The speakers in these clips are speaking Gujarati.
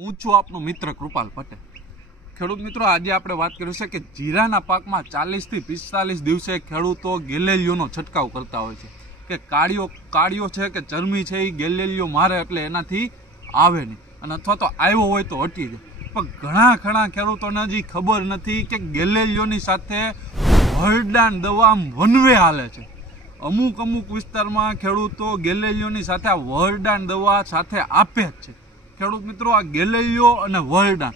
હું છું આપનો મિત્ર કૃપાલ પટેલ। ખેડૂત મિત્રો, આજે આપણે વાત કરીશું કે જીરાના પાકમાં 40 થી 45 દિવસે ખેડૂતો ગેલેલિયોનો છંટકાવ કરતા હોય છે કે કાળિયો છે કે ચરમી છે એ ગેલેલિયો મારે એટલે એનાથી આવે નહીં, અને અથવા તો આવ્યો હોય તો હટી જાય। પણ ઘણા ખેડૂતોને હજી ખબર નથી કે ગેલેલિયોની સાથે વરદાન દવા વનવે હાલે છે। અમુક વિસ્તારમાં ખેડૂતો ગેલેલિયોની સાથે આ વરદાન દવા સાથે આપે જ છે। ખેડૂત મિત્રો, આ ગેલેલિયો અને વરદાન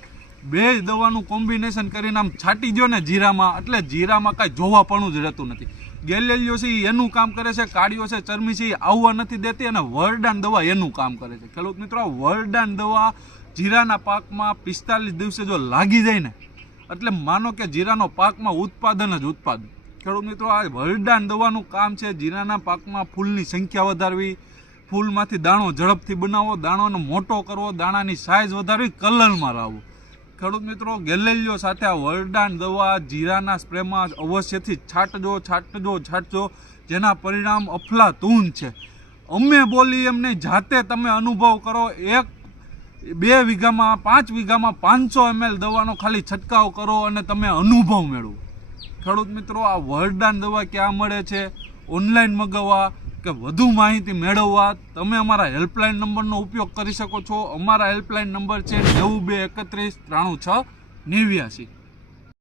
બે જ દવાનું કોમ્બિનેશન કરીને આમ છાંટી દો ને જીરામાં, એટલે જીરામાં કાંઈ જોવાપણું જ રહેતું નથી। ગેલેલિયો છે એનું કામ કરે છે, કાળિયો છે ચરમી છે એ આવવા નથી દેતી, અને વરદાન દવા એનું કામ કરે છે। ખેડૂત મિત્રો, આ વરદાન દવા જીરાના પાકમાં 45 દિવસે જો લાગી જાય ને, એટલે માનો કે જીરાનો પાકમાં ઉત્પાદન જ ઉત્પાદન। ખેડૂત મિત્રો, આ વરદાન દવાનું કામ છે જીરાના પાકમાં ફૂલની સંખ્યા વધારવી, ફૂલમાંથી દાણો ઝડપથી બનાવવો, દાણોને મોટો કરવો, દાણાની સાઇઝ વધારવી, કલરમાં લાવવો। ખેડૂત મિત્રો, ગેલેલિયો સાથે આ વરદાન દવા જીરાના સ્પ્રેમાં અવશ્યથી છાંટજો, જેના પરિણામ અફલાતૂન છે। અમે બોલી એમને જાતે તમે અનુભવ કરો। 2 વીઘામાં 5 વીઘામાં 500 ml દવાનો ખાલી છંટકાવ કરો અને તમે અનુભવ મેળવો। ખેડૂત મિત્રો, આ વરદાન દવા ક્યાં મળે છે, ઓનલાઈન મગાવવા કે વધુ માહિતી મેળવવા તમે અમારા હેલ્પલાઇન નંબરનો ઉપયોગ કરી શકો છો। અમારા હેલ્પલાઇન નંબર છે 9231 36 89।